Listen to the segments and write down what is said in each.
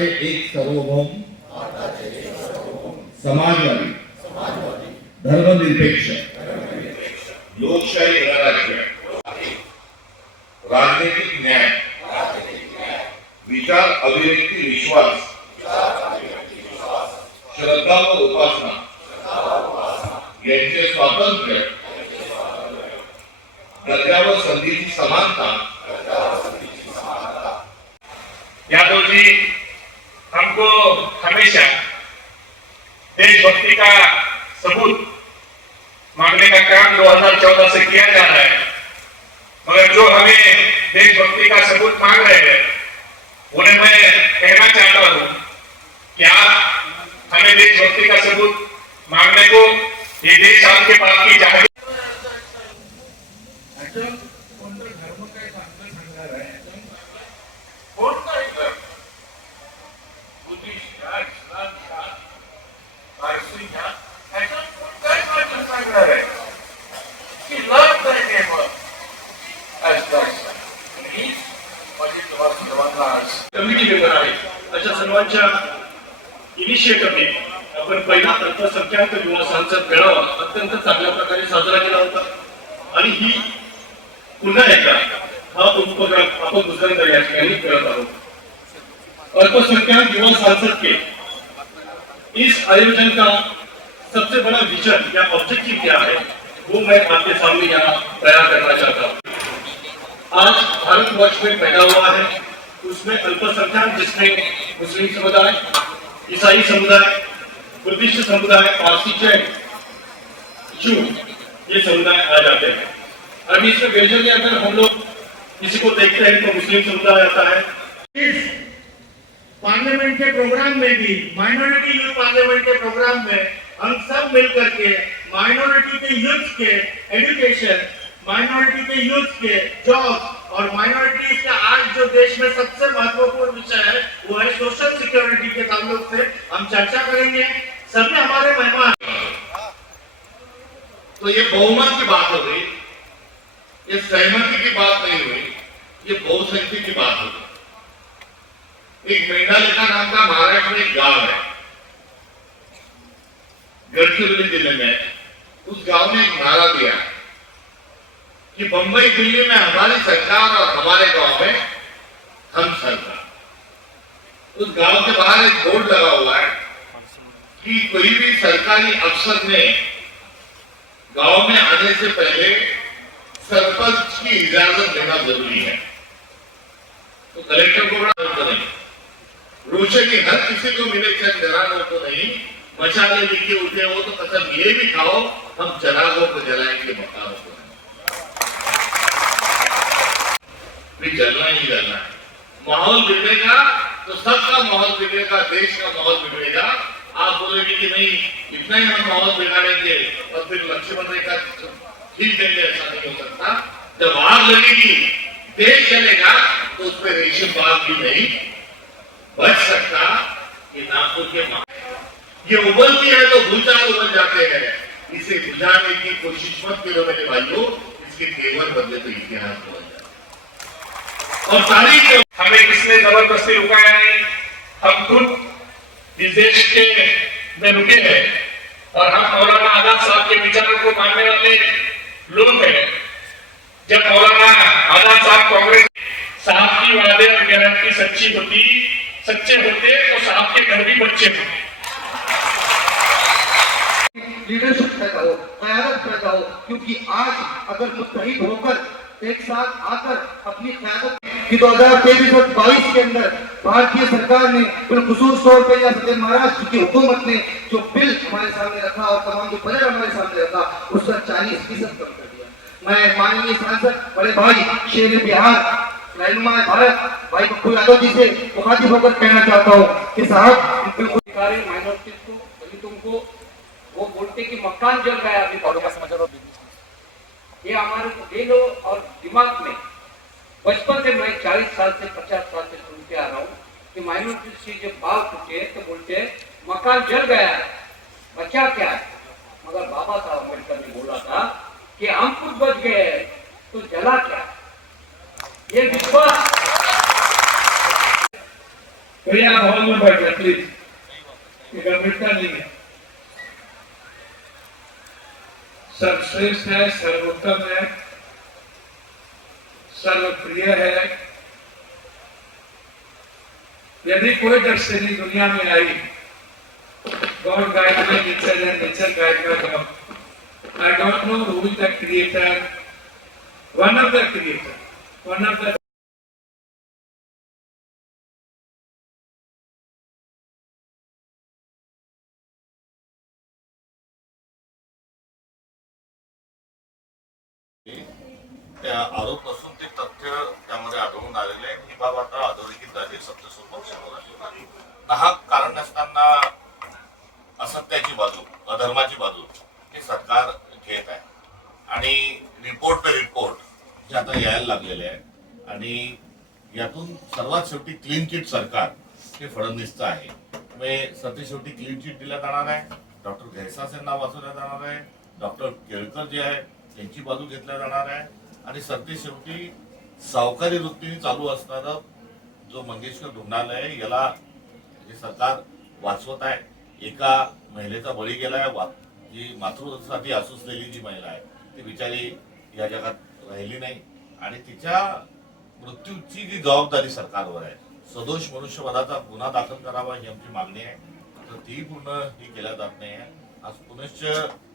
भारताचे एक सार्वभौम समाजवादी धर्मनिरपेक्ष लोकशाही गणराज्य राजनीतिक न्याय विचार अभिव्यक्ती विश्वास श्रद्धा व उपासना यांचे स्वातंत्र्य दर्जा व संधीची समानता यादव जी हमको हमेशा देशभक्ति का सबूत मांगने का काम 2014 से किया जा रहा है, मगर जो हमें देशभक्ति का सबूत मांग रहे हैं उन्हें मैं कहना चाहता हूं कि आप हमें देशभक्ति का सबूत मांगने को ये देश आपके पास की जाएगी। कमिटी मेंबर आहे अशा सर्वांच्या इनिशिएटिव्हने आपण पहिला अल्पसंख्याक युवा संसद मेळावा अत्यंत चांगल्या प्रकारे साजरा केला होता आणि ही पुन्हा एकदा हा उपक्रम आपण दुसऱ्यांदा या ठिकाणी करत आहोत। अल्पसंख्याक युवा संसद के इस आयोजन का सबसे बड़ा विजन या ऑब्जेक्टिव क्या है वो मैं आपके सामने यहाँ बयां करना चाहता हूँ। आज भारतवर्ष में पैदा हुआ है, उसमें अल्पसंख्यक जिसमें मुस्लिम समुदाय, ईसाई समुदाय, बुद्धिस्ट समुदाय, पारसी जैन, जू ये समुदाय आ जाते हैं। अभी इसमें मेजरली अगर हम लोग किसी को देखते हैं तो मुस्लिम समुदाय आता है। इस पार्लियामेंट के प्रोग्राम में भी माइनॉरिटी यूथ पार्लियामेंट के प्रोग्राम में हम सब मिलकर के माइनॉरिटी के यूथ के एजुकेशन, माइनॉरिटी के यूथ के जॉब और माइनॉरिटीज का आज जो देश में सबसे महत्वपूर्ण विषय है वो है सोशल सिक्योरिटी के ताल्लुक से हम चर्चा करेंगे। सभी हमारे मेहमान। तो ये बहुमत की बात हो गई, ये सहमति की बात नहीं हुई, ये बहुसंख्य की बात हो गई। एक मेंढालिका नाम का महाराष्ट्र में एक गांव है गडचिरोली जिले में। उस गांव ने एक नारा दिया कि बंबई दिल्ली में हमारी सरकार और हमारे गांव में हम सरकार। उस गांव के बाहर एक बोर्ड लगा हुआ है कि कोई भी सरकारी अफसर ने गांव में आने से पहले सरपंच की इजाजत लेना जरूरी है। तो कलेक्टर को बड़ा होता नहीं, रोशनी हर किसी को मिले चंद जरानों को नहीं, मशाले लिखे उठे हो तो कसम ये भी खाओ हम चरागों को जलाएंगे मकानों को भी जलना ही जलना है। माहौल बिगड़ेगा तो सबका माहौल बिगड़ेगा, देश का माहौल बिगड़ेगा। आप बोलेंगे कि नहीं इतना ही हम माहौल बिगाड़ेंगे और फिर लक्ष्मण रेखा खींच देंगे, ऐसा नहीं हो सकता। जब आग लगेगी देश जलेगा तो उस पर रेशम बाग भी नहीं बच सकता। कि नागपुर के ये उबलती है तो भूचाल उबल जाते हैं, इसे बुझाने की कोशिश मत करो मेरे भाइयों, इसके तेवर बदले तो इतिहास बदल जाए। और तारीख हमें किसने जबरदस्ती रुकाया नहीं, हम खुद इस देश के में रुके हैं और हम मौलाना आजाद साहब के विचारों को मानने वाले लोग हैं। जब मौलाना आजाद साहब कांग्रेस साहब की वादे और गारंटी सच्चे होते तो साहब के घर भी बच्चे होते। लीडरशिप पैदा हो, क़यादत पैदा हो, क्योंकि आज अगर मुत्तहिद होकर एक साथ आकर अपनी क़यादत कि 2023 और 22 के अंदर भारतीय सरकार ने बिलखुसूस तौर पर या फिर महाराष्ट्र की हुकूमत ने जो बिल हमारे सामने रखा और तमाम जो बजट हमारे सामने रखा उसका 40% कम कर दिया। मैं माननीय सांसद बड़े भाई शेर बिहार रहनुमा भारत भाई पप्पू यादव जी से मुखातिब होकर कहना चाहता हूँ कि साहब बिल्कुल माइनॉरिटीज को, दलितों को वो बोलते कि मकान जल गया अभी ये हमारे दिल और दिमाग में बचपन से मैं 40 साल से 50 साल से सुनते आ रहा हूँ कि माइनॉरिटीज की जब बात उठे तो बोलते मकान जल गया है, बचा क्या है। मगर बाबा साहब अम्बेडकर ने बोला था कि हम खुद बच गए तो जला क्या। ये विश्वास भैया हॉल में बैठ जाए प्लीज, ये गंभीरता नहीं है। सर्वश्रेष्ठ है, सर्वोत्तम है, सर्वप्रिय है। यदि कोई डेस्टिनी दुनिया में आई, गॉड गाइड में नेचर है, नेचर गाइड में God. I don't know who is the creator, one of the creator, one of the त्या आरोप असून ते तथ्य त्यामध्ये आढळून आलेले आहे. ही बाब आता अधोरेखित झाली, सत्य समोर आली. नाहक कारण नसताना असत्याची बाजू, अधर्माची बाजू हे सरकार घेत आहे आणि रिपोर्ट पे रिपोर्ट जे आता यायला लागलेले आहे आणि यातून सर्वात शेवटी क्लीन चिट सरकार हे फडणवीसचं आहे. म्हणजे सत्य शेवटी क्लीन चिट दिल्या जाणार आहे, डॉक्टर घैसास यांना वाचवण्यात जाणार आहे, डॉक्टर केळकर जे आहे त्यांची बाजू घेतल्या जाणार आहे आणि सरते शेवटी सावकारी वृत्तीने चालू असणारा जो मंगेशकर रुग्णालय याला जे सरकार वाचवत आहे. एका महिलेचा बळी गेलाय, जी मातृत्वासाठी असुसलेली जी महिला आहे ती बिचारी या जगात राहिली नाही आणि तिच्या मृत्यूची जी जबाबदारी सरकारवर आहे. सदोष मनुष्यवधाचा गुन्हा दाखल करावा ही आमची मागणी आहे, तर ती पूर्ण ही केल्या जात नाही आहे. आज पुनश्च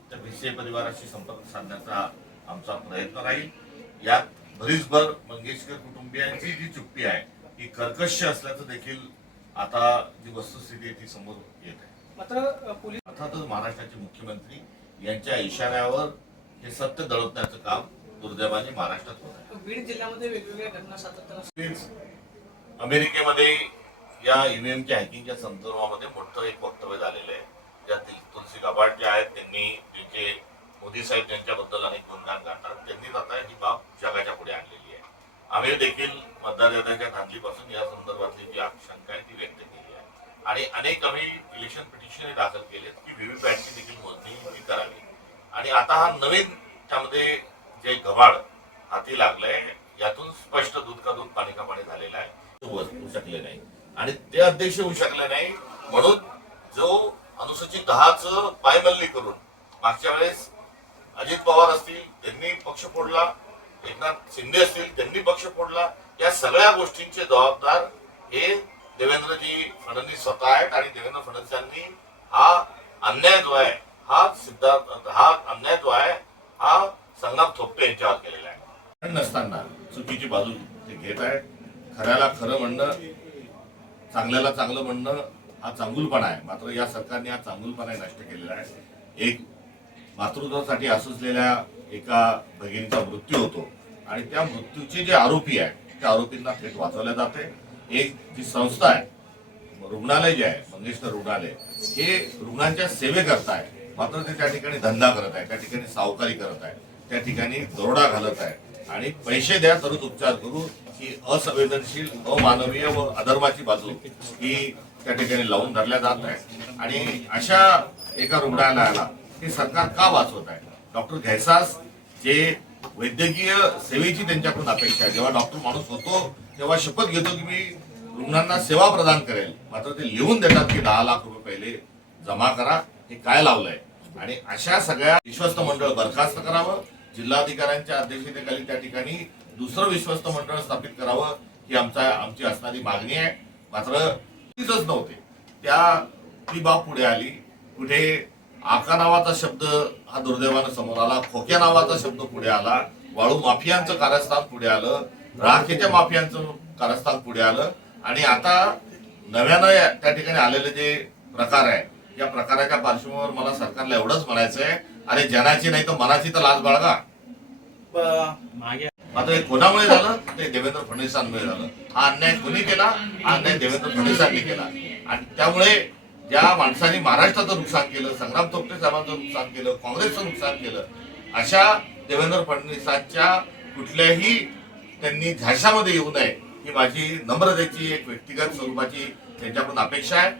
त्या भिसे परिवाराशी संपर्क साधण्याचा आमचा प्रयत्न राहील. यात भरीसभर मंगेशकर कुटुंबियांची जी चुप्पी आहे ही कर्कश असल्याचं देखील आता जी वस्तुस्थिती आहे ती समोर येत आहे. मात्र पोलीस अर्थातच महाराष्ट्राचे मुख्यमंत्री यांच्या इशाऱ्यावर हे सत्य दळपण्याचं काम दुर्दैवाने महाराष्ट्रात होत आहे. बीड जिल्ह्यामध्ये वेगवेगळ्या घटना सातत्यानं अमेरिकेमध्ये या ईव्हीएमच्या हॅकिंगच्या संदर्भामध्ये मोठं एक वक्तव्य झालेलं आहे. ज्यातील तुलसी गाभाट जे आहेत त्यांनी त्यांचे मोदी साहेब त्यांच्याबद्दल अनेक गुणगान गातात, त्यांनीच आता ही बाब जगाच्या पुढे आणलेली आहे. आम्ही देखील मतदारांच्या धांदलीपासून या संदर्भातली जी आशंका आहे ती व्यक्त केली आहे आणि अनेक आम्ही इलेक्शन पिटिशन दाखल केलेत की व्हीव्हीपॅटची देखील मोजणी करावी आणि आता हा नवीन त्यामध्ये जे गव्हाळ हाती लागलंय यातून स्पष्ट दूध का दूध पाणी का पाणी झालेलं आहे. होऊ शकले नाही आणि ते अध्यक्ष होऊ शकले नाही म्हणून जो अनुसूचित 10चं पायमल्ली करून मागच्या वेळेस अजित पवार असतील त्यांनी पक्ष फोडला, एकनाथ शिंदे असतील त्यांनी पक्ष फोडला. या सगळ्या गोष्टींचे जबाबदार हे देवेंद्रजी फडणवीस स्वतः आहेत आणि देवेंद्र फडणवीसांनी हा अन्याय जो आहे हा अन्याय जो आहे हा संग्राम थोपटे यांच्यावर केलेला आहे. नसताना चुकीची बाजू ते घेत आहेत. खऱ्याला खरं म्हणणं, चांगल्याला चांगलं म्हणणं हा चांगुलपणा आहे. मात्र या सरकारने हा चांगुलपणा नष्ट केलेला आहे. एक मातृत्वासाठी असुसलेल्या एका भगिनीचा मृत्यू होतो आणि त्या मृत्यूचे जे आरोपी आहे त्या आरोपींना थेट वाचवल्या जाते. एक जी संस्था आहे रुग्णालय जे आहे मंगेशकर रुग्णालय हे रुग्णांच्या सेवेकरता आहे, मात्र ते त्या ठिकाणी धंदा करत आहे, त्या ठिकाणी सावकारी करत आहे, त्या ठिकाणी दरोडा घालत आहे आणि पैसे द्या तरच उपचार करू ही असंवेदनशील, अमानवीय व अधर्माची बाजू ही त्या ठिकाणी लावून धरल्या जात आहे. आणि अशा एका रुग्णालयाला हे सरकार का वाचवत आहे? डॉक्टर घैसास जे वैद्यकीय सेवेची त्यांच्याकडून अपेक्षा आहे, जेव्हा डॉक्टर माणूस होतो तेव्हा शपथ घेतो की मी रुग्णांना सेवा प्रदान करेल, मात्र ते लिहून देतात की 10 लाख रुपये पहिले जमा करा. हे काय लावलंय? आणि अशा सगळ्या विश्वस्त मंडळ बरखास्त करावं, जिल्हाधिकाऱ्यांच्या अध्यक्षतेखाली त्या ठिकाणी दुसरं विश्वस्त मंडळ स्थापित करावं ही आमची असणारी मागणी आहे. मात्र तीच नव्हते ती बाब पुढे आली. कुठे आका नावाचा शब्द हा दुर्दैवानं समोर आला, खोक्या नावाचा शब्द पुढे आला, वाळू माफियांचं कारस्थान पुढे आलं, राखेच्या माफियांचं कारस्थान पुढे आलं आणि आता नव्यानं त्या ठिकाणी आलेले जे प्रकार आहे या प्रकाराच्या पार्श्वभूमीवर मला सरकारला एवढंच म्हणायचं आहे, अरे जनाची नाही तर मनाची तर लाज बाळगा. मात्र हे कोणामुळे झालं? ते देवेंद्र फडणवीसांमुळे झालं. हा अन्याय कोणी केला? हा अन्याय देवेंद्र फडणवीसांनी केला आणि त्यामुळे ज्या माणसांनी महाराष्ट्राचं नुकसान केलं, संग्राम थोपटे साहेबांचं नुकसान केलं, काँग्रेसचं नुकसान केलं, अशा देवेंद्र फडणवीसांच्या कुठल्याही त्यांनी झाशामध्ये येऊ नये ही माझी नम्रतेची एक व्यक्तिगत स्वरूपाची त्यांच्याकडून अपेक्षा आहे.